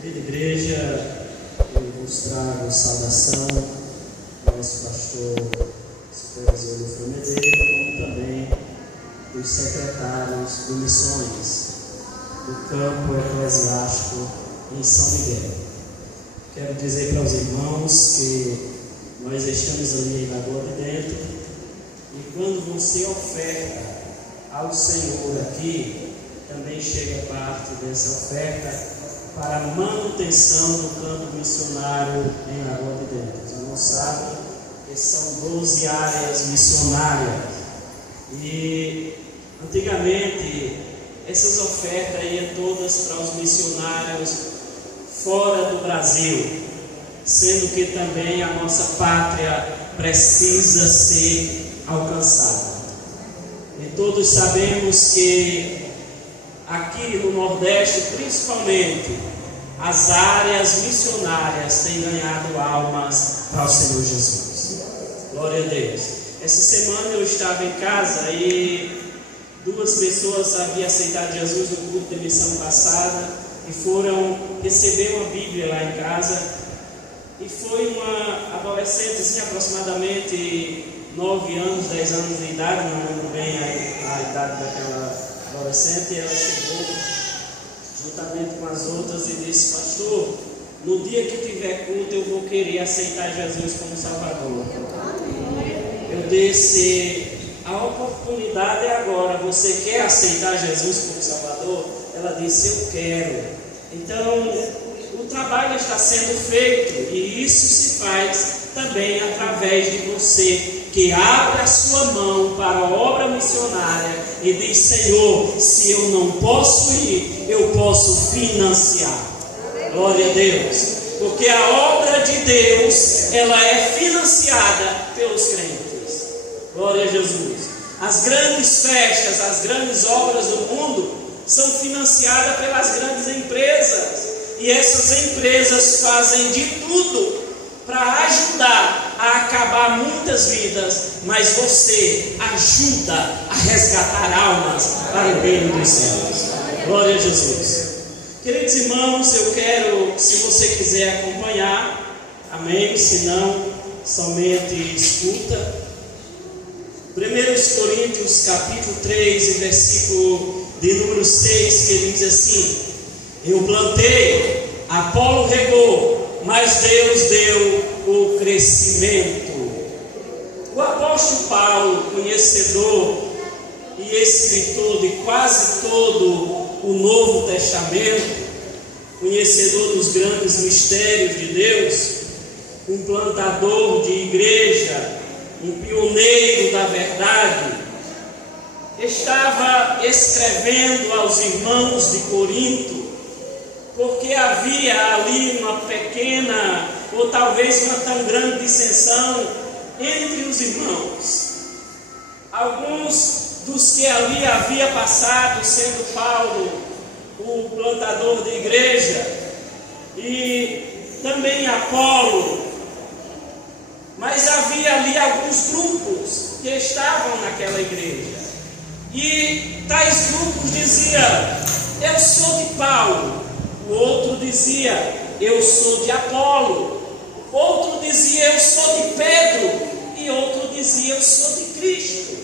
Querida igreja, eu vos trago saudação ao nosso pastor supervisor Lúcio Medeiros, como também dos secretários de missões do campo eclesiástico em São Miguel. Quero dizer para os irmãos que nós estamos ali em Lagoa de Dentro, e quando você oferta ao Senhor aqui, também chega parte dessa oferta para a manutenção do campo missionário em Lagoa de Dentro. Os irmãos sabem que são 12 áreas missionárias, e antigamente essas ofertas iam todas para os missionários fora do Brasil, sendo que também a nossa pátria precisa ser alcançada. E todos sabemos que aqui no Nordeste, principalmente, as áreas missionárias têm ganhado almas para o Senhor Jesus. Glória a Deus. Essa semana eu estava em casa e 2 pessoas haviam aceitado Jesus no culto de missão passada e foram receber uma Bíblia lá em casa. E foi uma adolescentezinha, aproximadamente 9 anos, 10 anos de idade, não lembro bem a idade daquela adolescente, e ela chegou juntamente com as outras e disse: pastor, no dia que tiver culto eu vou querer aceitar Jesus como Salvador. Eu disse: a oportunidade é agora, você quer aceitar Jesus como Salvador? Ela disse: eu quero. Então o trabalho está sendo feito, e isso se faz também através de você, que abre a sua mão para a obra missionária e diz: Senhor, se eu não posso ir, eu posso financiar. Glória a Deus, porque a obra de Deus, ela é financiada pelos crentes. Glória a Jesus. As grandes festas, as grandes obras do mundo são financiadas pelas grandes empresas, e essas empresas fazem de tudo para ajudar a acabar muitas vidas, mas você ajuda a resgatar almas para o reino dos céus. Glória a Jesus. Queridos irmãos, eu quero, se você quiser acompanhar, amém, se não, somente escuta. 1 Coríntios capítulo 3, e versículo de número 6, que diz assim: eu plantei, Apolo regou, mas Deus deu o crescimento. O apóstolo Paulo, conhecedor e escritor de quase todo o Novo Testamento, conhecedor dos grandes mistérios de Deus, um plantador de igreja, um pioneiro da verdade, estava escrevendo aos irmãos de Corinto, porque havia ali uma pequena, ou talvez uma tão grande dissensão entre os irmãos. Alguns dos que ali havia passado, sendo Paulo o plantador de igreja, e também Apolo, mas havia ali alguns grupos que estavam naquela igreja, e tais grupos diziam: eu sou de Paulo. O outro dizia: eu sou de Apolo. Outro dizia: eu sou de Pedro. E outro dizia: eu sou de Cristo.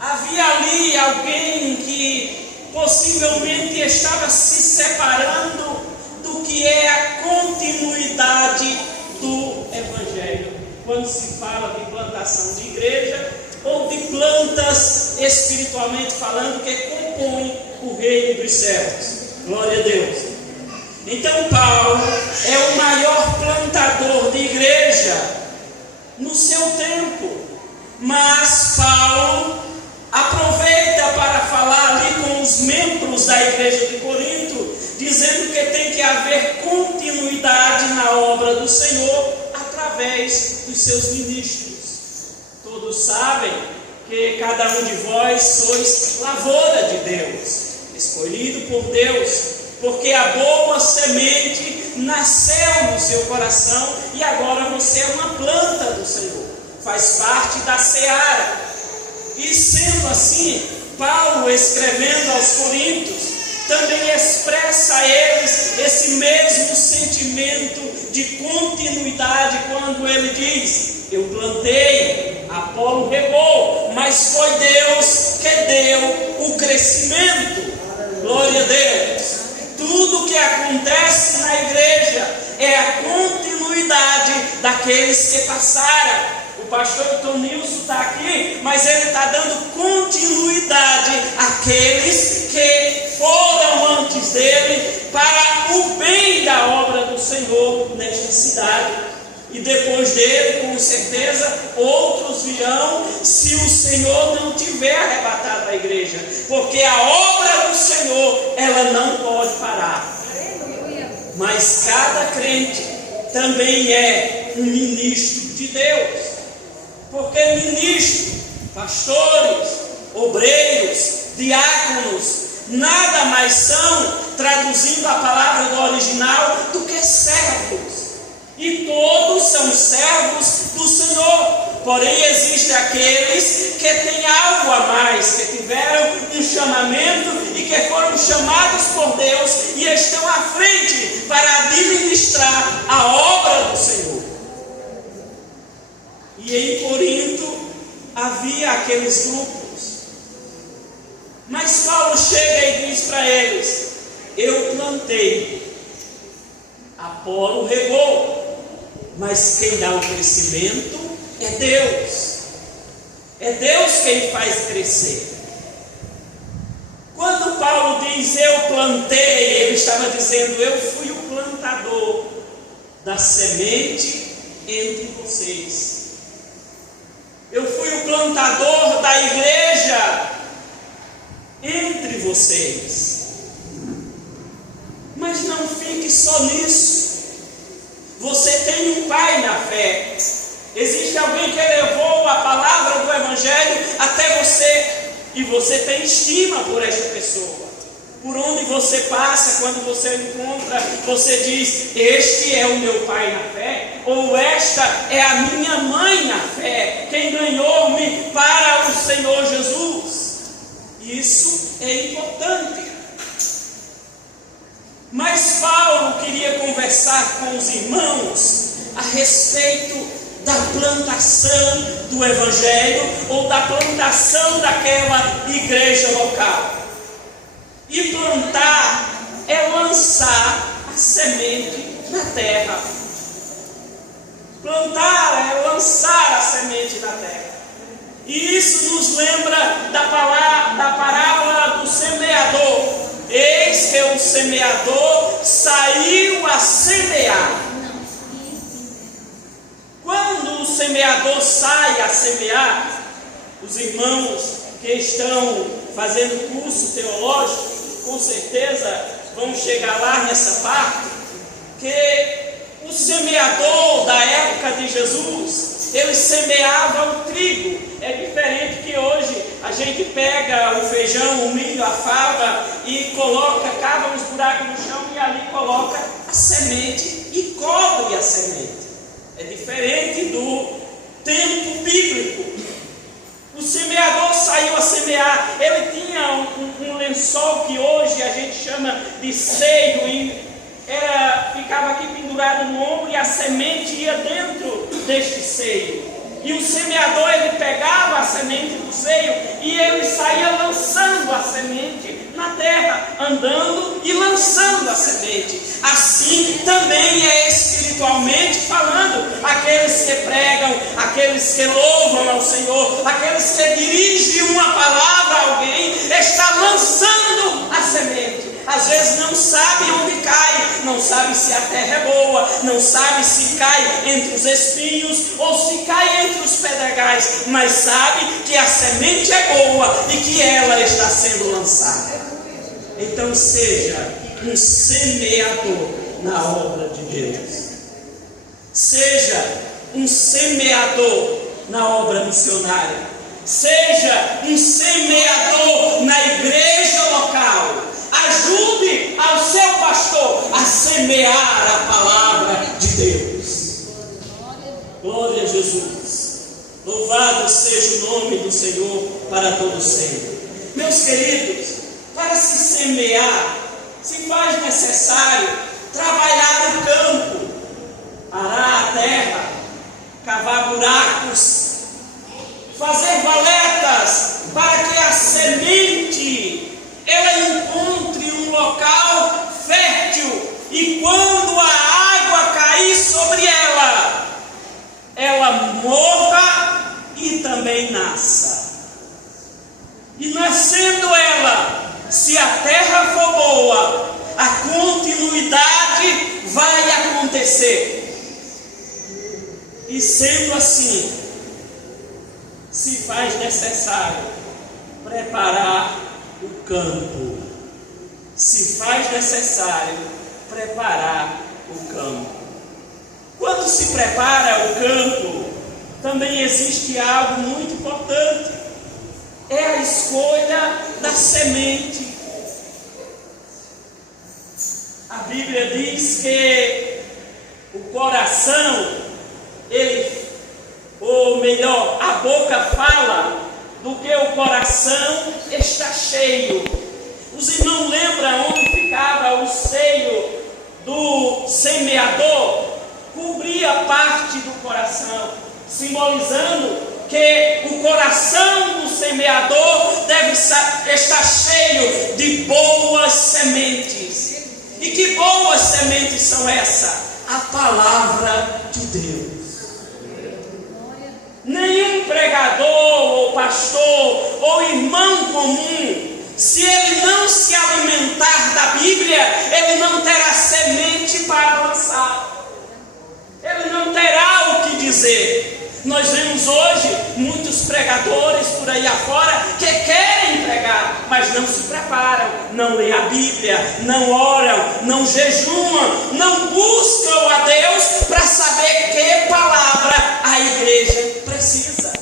Havia ali alguém que possivelmente estava se separando do que é a continuidade do Evangelho, quando se fala de plantação de igreja ou de plantas espiritualmente falando que compõem o reino dos céus. Glória a Deus. Então Paulo é o maior plantador de igreja no seu tempo, mas Paulo aproveita para falar ali com os membros da igreja de Corinto, dizendo que tem que haver continuidade na obra do Senhor através dos seus ministros. Todos sabem que cada um de vós sois lavoura de Deus, escolhido por Deus, porque a boa semente nasceu no seu coração e agora você é uma planta do Senhor, faz parte da seara. E sendo assim, Paulo, escrevendo aos Coríntios, também expressa a eles esse mesmo sentimento de continuidade quando ele diz: eu plantei, Apolo regou, mas foi Deus que deu o crescimento. Glória a Deus. Tudo que acontece na igreja é a continuidade daqueles que passaram. O pastor Tonilson está aqui, mas ele está dando continuidade àqueles que foram antes dele para o bem da obra do Senhor nesta cidade. E depois dele, com certeza, outros virão, se o Senhor não tiver arrebatado a igreja, porque a obra do Senhor, ela não pode parar. Mas cada crente também é um ministro de Deus, porque ministros, pastores, obreiros, diáconos, nada mais são, traduzindo a palavra do original, do que servos. E todos são servos do Senhor. Porém, existem aqueles que têm algo a mais, que tiveram um chamamento e que foram chamados por Deus e estão à frente para administrar a obra do Senhor. E em Corinto havia aqueles grupos. Mas Paulo chega e diz para eles: eu plantei, Apolo regou, mas quem dá o crescimento é Deus. É Deus quem faz crescer. Quando Paulo diz eu plantei, ele estava dizendo: eu fui o plantador da semente entre vocês. Eu fui o plantador da igreja entre vocês. Mas não fique só nisso. Você tem um pai na fé. Existe alguém que levou a palavra do Evangelho até você, e você tem estima por esta pessoa. Por onde você passa, quando você encontra, você diz: este é o meu pai na fé, ou esta é a minha mãe na fé, quem ganhou-me para o Senhor Jesus. Isso é importante. Mas Paulo queria conversar com os irmãos a respeito da plantação do Evangelho, ou da plantação daquela igreja local. E plantar é lançar a semente na terra. Plantar é lançar a semente na terra. E isso nos lembra da parábola do semeador. Eis que o semeador saiu a semear. Quando o semeador sai a semear, os irmãos que estão fazendo curso teológico, com certeza vão chegar lá nessa parte, que o semeador da época de Jesus, ele semeava o trigo. É diferente que hoje a gente pega o feijão, o milho, a fava e coloca, cava uns buracos no chão e ali coloca a semente e cobre a semente. É diferente do tempo bíblico. O semeador saiu a semear. Ele tinha um lençol que hoje a gente chama de seio, e ficava aqui pendurado no ombro, e a semente ia dentro deste seio. E o semeador, ele pegava a semente do seio e ele saía lançando a semente na terra, andando e lançando a semente. Assim também é espiritualmente falando. Aqueles que pregam, aqueles que louvam ao Senhor, aqueles que dirigem uma palavra a alguém, está lançando a semente. Às vezes não sabe onde cai, não sabe se a terra é boa, não sabe se cai entre os espinhos ou se cai entre os pedregais, mas sabe que a semente é boa e que ela está sendo lançada. Então seja um semeador na obra de Deus. Seja um semeador na obra missionária. Seja um semeador na igreja local. Ajude ao seu pastor a semear a palavra de Deus. Glória a Jesus. Louvado seja o nome do Senhor para todo sempre. Meus queridos, para se semear, se faz necessário trabalhar o campo. ela morra e também nasça. E nascendo ela, se a terra for boa, a continuidade vai acontecer. E sendo assim, se faz necessário preparar o campo. Se faz necessário preparar o campo. Quando se prepara o campo, também existe algo muito importante. É a escolha da semente. A Bíblia diz que o coração, ou melhor, a boca fala do que o coração está cheio. Os irmãos lembram onde ficava o seio do semeador? Cobria parte do coração, simbolizando que o coração do semeador deve estar cheio de boas sementes. E que boas sementes são essas? A palavra de Deus. Nenhum pregador, ou pastor, ou irmão comum, se ele não se alimentar da Bíblia, ele não terá semente para lançar. Ele não terá o que dizer. Nós vemos hoje muitos pregadores por aí afora que querem pregar, mas não se preparam, não leem a Bíblia, não oram, não jejuam, não buscam a Deus para saber que palavra a igreja precisa.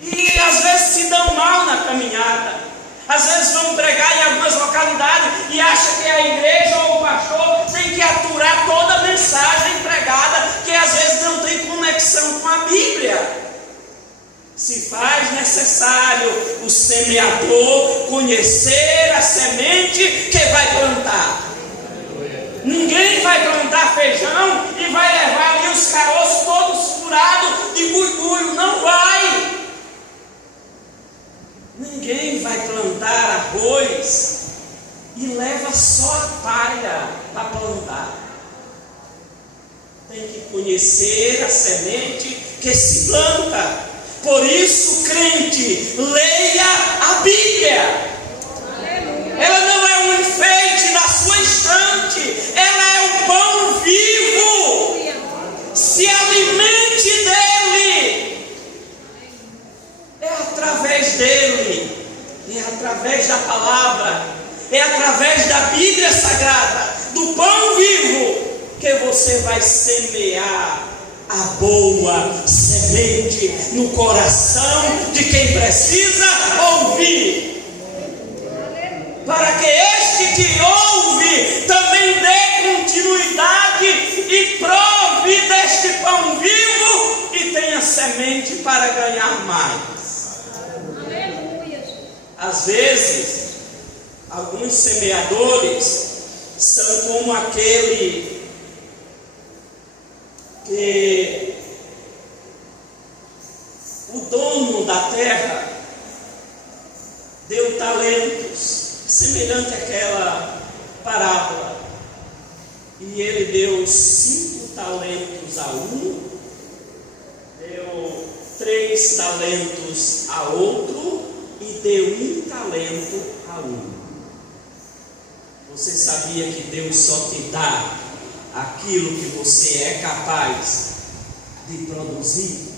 E às vezes se dão mal na caminhada. Às vezes vão pregar em algumas localidades e acham que a igreja ou o pastor tem que aturar toda a mensagem pregada, que às vezes não tem conexão com a Bíblia. Se faz necessário o semeador conhecer a semente que vai plantar. Ninguém vai plantar feijão e vai levar ali os caroços todos furados de buibuio. Não vai. Ninguém vai plantar arroz e leva só a palha para plantar. Tem que conhecer a semente que se planta. Por isso, crente, leia a Bíblia. Ela não é um enfeite na sua estante, ela é o pão vivo. Se alimente dele. É através dele, é através da palavra, é através da Bíblia Sagrada, do pão vivo, que você vai semear a boa semente no coração de quem precisa ouvir. Para que este que ouve também dê continuidade e prove deste pão vivo e tenha semente para ganhar mais. Às vezes, alguns semeadores são como aquele que o dono da terra deu talentos, semelhante àquela parábola, e ele deu 5 talentos a um, deu 3 talentos a outro, e deu 1 talento a um. Você sabia que Deus só te dá aquilo que você é capaz de produzir?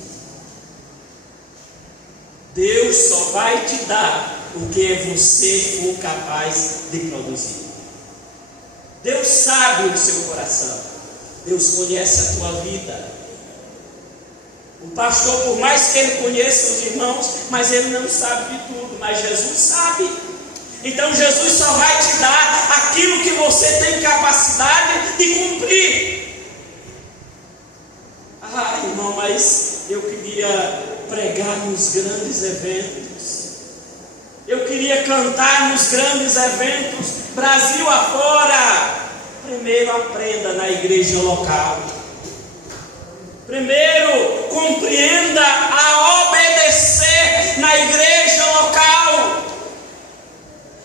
Deus só vai te dar o que você for capaz de produzir. Deus sabe o seu coração. Deus conhece a tua vida. O pastor, por mais que ele conheça os irmãos, mas ele não sabe de tudo, mas Jesus sabe. Então Jesus só vai te dar aquilo que você tem capacidade de cumprir. Ah, irmão, mas eu queria pregar nos grandes eventos. Eu queria cantar nos grandes eventos, Brasil afora. Primeiro aprenda na igreja local. Primeiro, compreenda a obedecer na igreja local.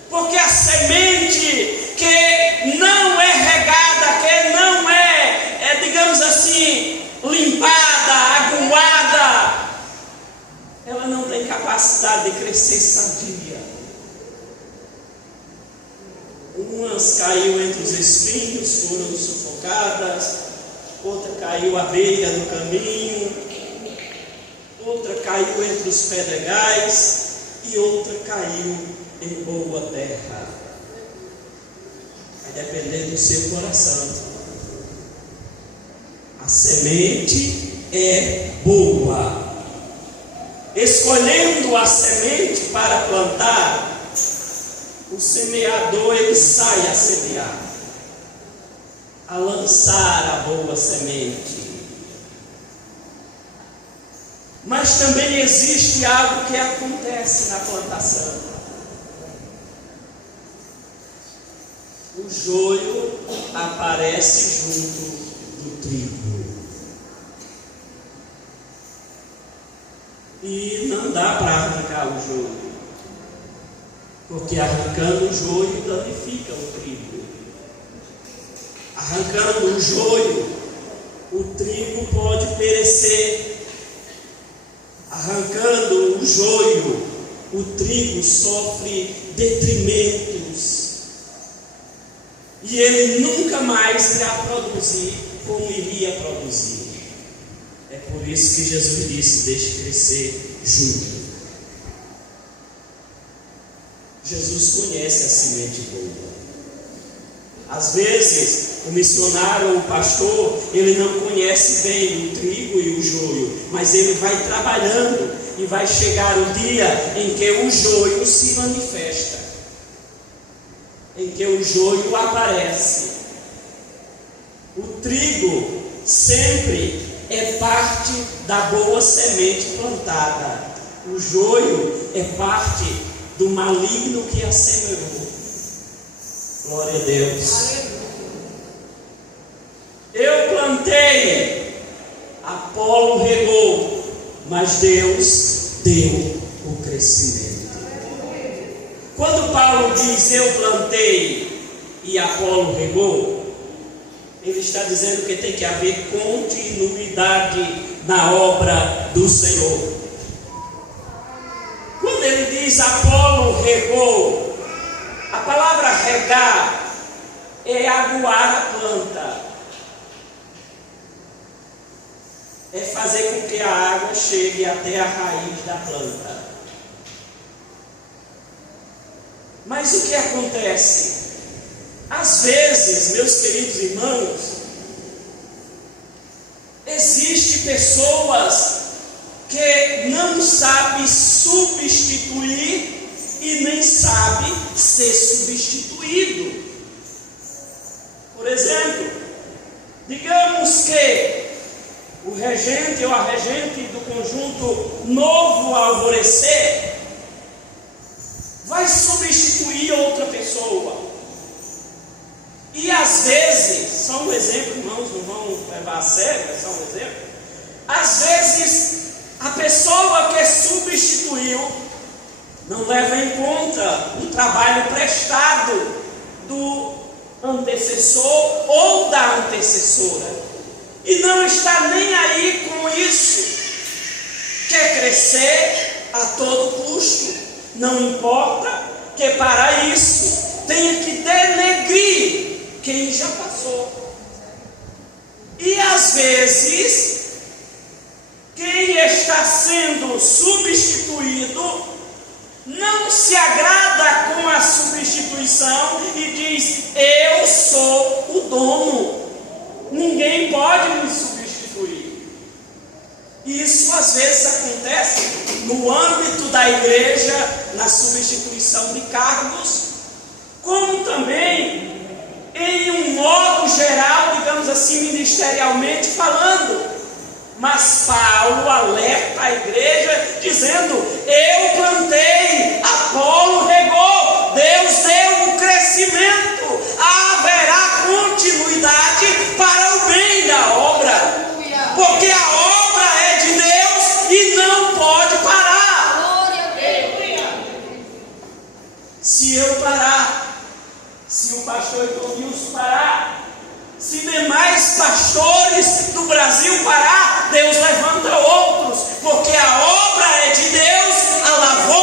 Porque a semente que não é regada, que não é, digamos assim, limpada, capacidade de crescer sadia. Umas caiu entre os espinhos, foram sufocadas, outra caiu à beira do caminho, outra caiu entre os pedregais e outra caiu em boa terra. Vai depender do seu coração. A semente é boa. Escolhendo a semente para plantar, o semeador ele sai a semear, a lançar a boa semente. Mas também existe algo que acontece na plantação. O joio aparece junto do trigo. E não dá para arrancar o joio, porque arrancando o joio danifica o trigo. Arrancando o joio, o trigo pode perecer. Arrancando o joio, o trigo sofre detrimentos. E ele nunca mais irá produzir como iria produzir. É por isso que Jesus disse: deixe crescer junto. Jesus conhece a semente boa. Às vezes, o missionário ou o pastor, ele não conhece bem o trigo e o joio, mas ele vai trabalhando e vai chegar o dia em que o joio se manifesta, em que o joio aparece. O trigo sempre é parte da boa semente plantada. O joio é parte do maligno que a semeou. Glória a Deus. Eu plantei, Apolo regou, mas Deus deu o crescimento. Quando Paulo diz eu plantei e Apolo regou, ele está dizendo que tem que haver continuidade na obra do Senhor. Quando ele diz Apolo regou, a palavra regar é aguar a planta, é fazer com que a água chegue até a raiz da planta. Mas o que acontece? Às vezes, meus queridos irmãos, existem pessoas que não sabem substituir e nem sabem ser substituído. Por exemplo, digamos que o regente ou a regente do conjunto Novo Alvorecer vai substituir outra pessoa. E às vezes, só um exemplo, irmãos, não vão levar a sério, é só um exemplo. Às vezes, a pessoa que substituiu não leva em conta o trabalho prestado do antecessor ou da antecessora. E não está nem aí com isso. Quer crescer a todo custo. Não importa que para isso tenha que denegrir quem já passou. E às vezes, quem está sendo substituído não se agrada com a substituição e diz: eu sou o dono, ninguém pode me substituir. Isso às vezes acontece no âmbito da igreja, na substituição de cargos, como também em um modo geral, digamos assim, ministerialmente falando. Mas Paulo alerta a igreja dizendo: eu plantei, Apolo regou, Deus deu um crescimento, haverá continuidade para o bem da obra, porque a obra é de Deus e não pode parar. Se eu parar, se o pastor Edilson parar, se demais pastores do Brasil parar, Deus levanta outros, porque a obra é de Deus, a lavoura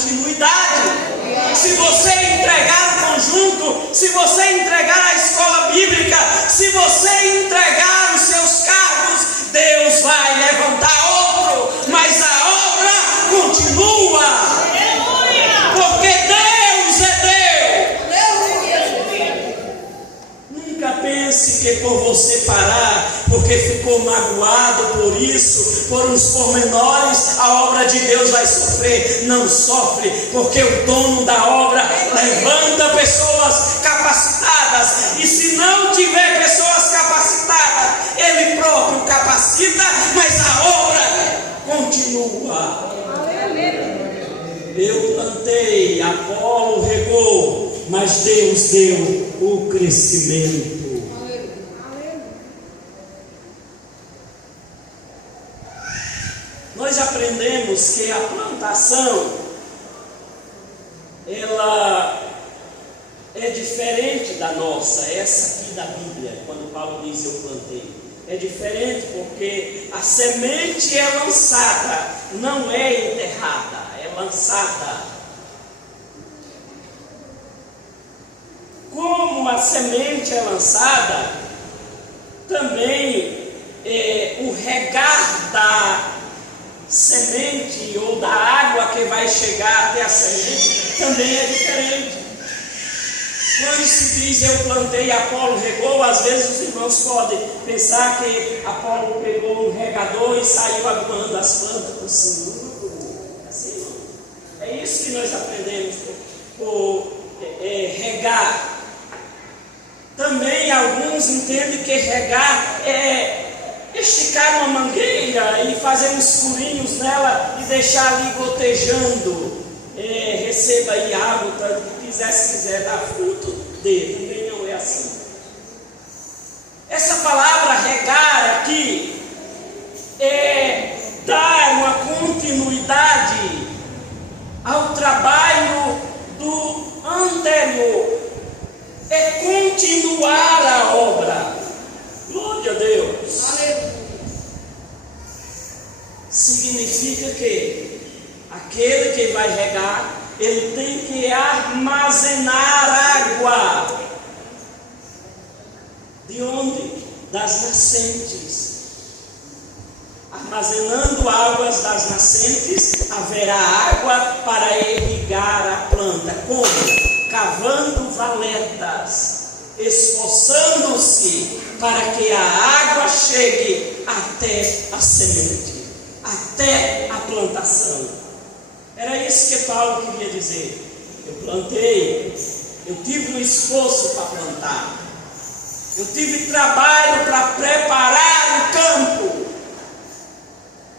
continuidade. Se você entregar o conjunto, se você entregar a escola bíblica, se você entregar os seus cargos, Deus vai levantar outro, mas a obra continua. Porque Deus é Deus. Nunca pense que por você parar, porque ficou magoado por isso, por uns pormenores, a obra de Deus vai sofrer. Não sofre, porque o dono da obra levanta pessoas capacitadas, e se não tiver pessoas capacitadas, Ele próprio capacita, mas a obra continua. Eu plantei, Apolo regou, mas Deus deu o crescimento. Nós aprendemos que a plantação, ela é diferente da nossa, essa aqui da Bíblia, quando Paulo diz eu plantei. É diferente porque a semente é lançada, não é enterrada, é lançada. Como a semente é lançada, também o regar da semente ou da água que vai chegar até a semente também é diferente. Quando se diz eu plantei, Apolo regou, às vezes os irmãos podem pensar que Apolo pegou um regador e saiu aguando as plantas por cima. Assim não. É isso que nós aprendemos por regar. Também alguns entendem que regar é esticar uma mangueira e fazer uns furinhos nela e deixar ali gotejando. Receba aí água, tanto que quiser, se quiser dar fruto, dê. Também não é assim. Essa palavra regar aqui é dar uma continuidade ao trabalho do anterior. É continuar a obra. Glória a Deus. Significa que aquele que vai regar, ele tem que armazenar água. De onde? Das nascentes. Armazenando águas das nascentes, haverá água para irrigar a planta. Como? Cavando valetas, esforçando-se para que a água chegue até a semente, até a plantação. Era isso que Paulo queria dizer. Eu plantei, eu tive um esforço para plantar, eu tive trabalho para preparar o campo,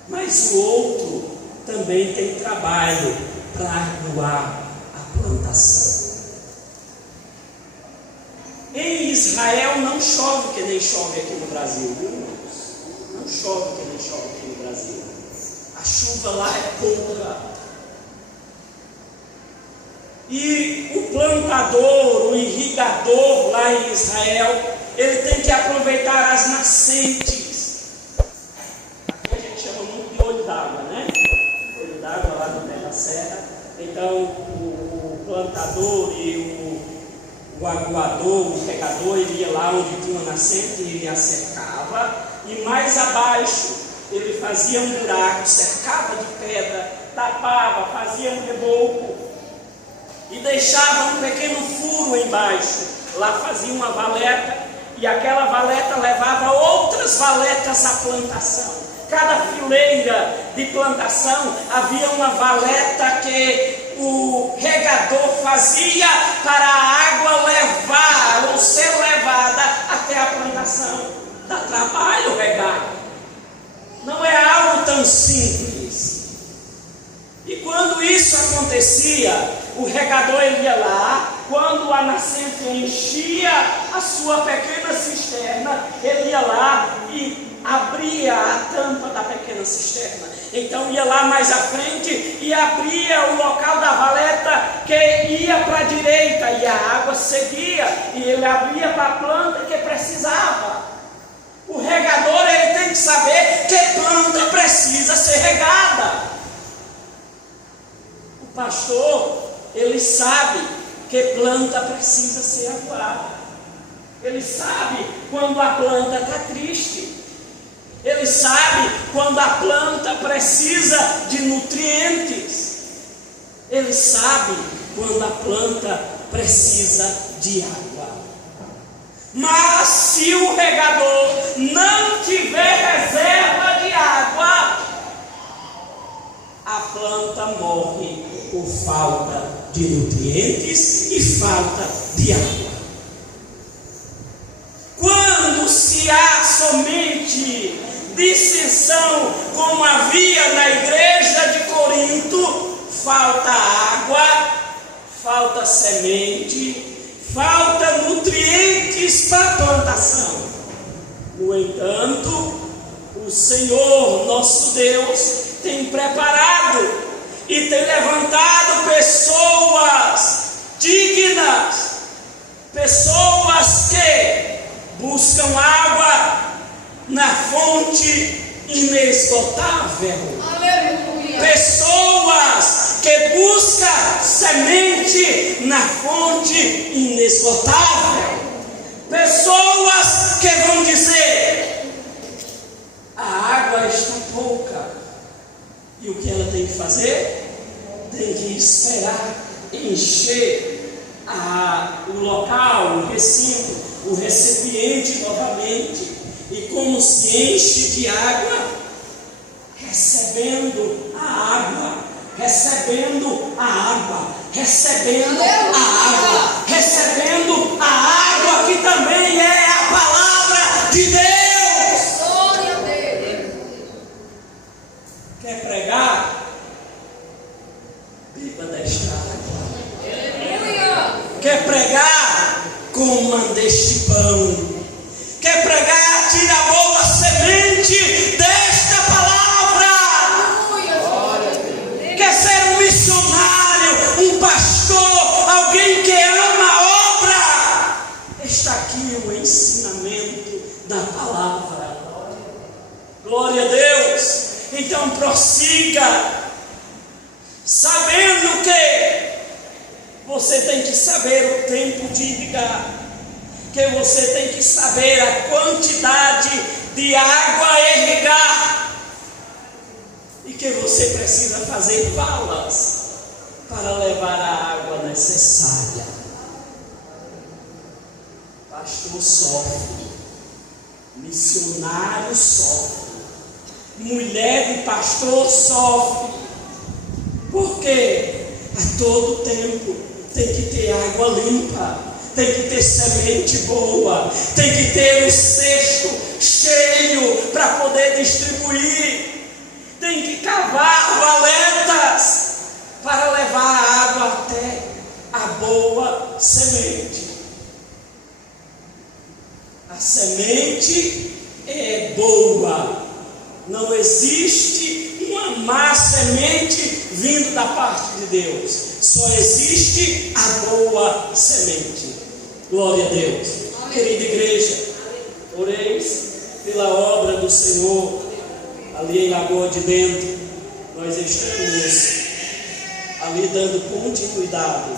mas o outro também tem trabalho para aguar a plantação. Em Israel não chove que nem chove aqui no Brasil, viu, irmãos? Não chove que nem chove aqui no Brasil. A chuva lá é pouca. E o plantador, o irrigador lá em Israel, ele tem que aproveitar as nascentes. Aqui a gente chama muito de olho d'água, né? Olho d'água lá no pé da serra. Então o plantador e o aguador, o regador, ele ia lá onde tinha uma nascente, ele a cercava, e mais abaixo ele fazia um buraco, cercava de pedra, tapava, fazia um reboco e deixava um pequeno furo embaixo. Lá fazia uma valeta, e aquela valeta levava outras valetas à plantação. Cada fileira de plantação havia uma valeta que o regador fazia para a água levar ou ser levada até a plantação. Dá trabalho regar. Não é algo tão simples. E quando isso acontecia, o regador ele ia lá, quando a nascente enchia a sua pequena cisterna, ele ia lá e abria a tampa da pequena cisterna. Então ia lá mais à frente e abria o local da valeta que ia para a direita, e a água seguia, e ele abria para a planta que precisava. O regador ele tem que saber que planta precisa ser regada. O pastor, ele sabe que planta precisa ser aguada. Ele sabe quando a planta está triste. Ele sabe quando a planta precisa de nutrientes. Ele sabe quando a planta precisa de água. Mas se o regador não tiver reserva de água, a planta morre por falta de nutrientes e falta de água. Quando se há somente dissensão, como havia na igreja de Corinto, falta água, falta semente, falta nutrientes para a plantação. No entanto, o Senhor nosso Deus tem preparado e tem levantado pessoas dignas, pessoas que buscam água na fonte inesgotável. Aleluia. Pessoas que buscam semente na fonte inesgotável. Pessoas que vão dizer: a água está pouca. E o que ela tem que fazer? Tem que esperar encher o local, o recinto, o recipiente novamente. E como se enche de água? Recebendo a água, recebendo a água, recebendo a água, recebendo a água que também é a palavra de Deus. Glória a Deus. Quer pregar? Beba desta água. Quer pregar? Coma deste pão. Quer pregar? Tira a boa semente desta palavra. Quer ser um missionário, um pastor, alguém que ama a obra? Está aqui o ensinamento da palavra. Glória a Deus. Então prossiga, sabendo que você tem que saber o tempo de irrigar, que você tem que saber a quantidade de água a irrigar, e que você precisa fazer valas para levar a água necessária. Pastor sofre, missionário sofre, mulher de pastor sofre, porque a todo tempo tem que ter água limpa, tem que ter semente boa, tem que ter o cesto cheio para poder distribuir, tem que cavar valetas para levar a água até a boa semente. A semente é boa, não existe uma má semente vindo da parte de Deus, só existe a boa semente. Glória a Deus. Amém. Querida igreja, oreis pela obra do Senhor ali em Lagoa de Dentro. Nós estamos ali dando continuidade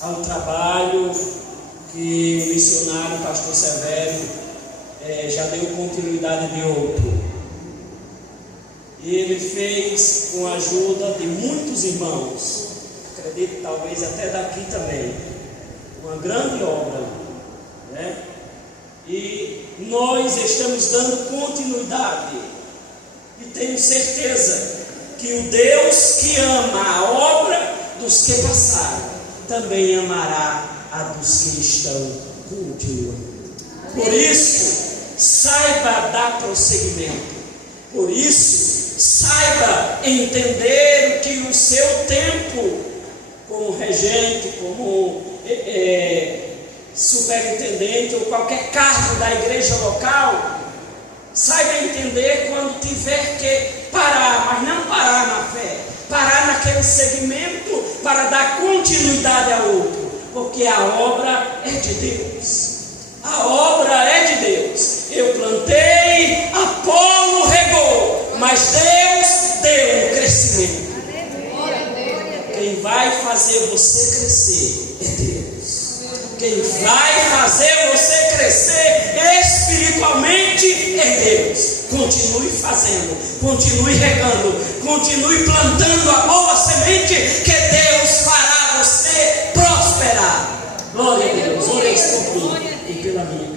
ao trabalho que o missionário pastor Severo já deu continuidade de outro. E ele fez com a ajuda de muitos irmãos, acredito talvez até daqui também, uma grande obra, né? E nós estamos dando continuidade, e tenho certeza que o Deus que ama a obra dos que passaram, também amará a dos que estão continuando. Por isso, saiba dar prosseguimento. Por isso, saiba entender que o seu tempo, como regente, como superintendente ou qualquer cargo da igreja local, saiba entender quando tiver que parar, mas não parar na fé, parar naquele segmento para dar continuidade a outro, porque a obra é de Deus. A obra é de Deus. Eu plantei, Apolo regou, mas Deus deu o crescimento. fazer você crescer é Deus. Quem vai fazer você crescer espiritualmente é Deus. Continue fazendo, continue regando, continue plantando a boa semente, que Deus fará você prosperar. Glória a Deus. Ore por mim e pela minha casa.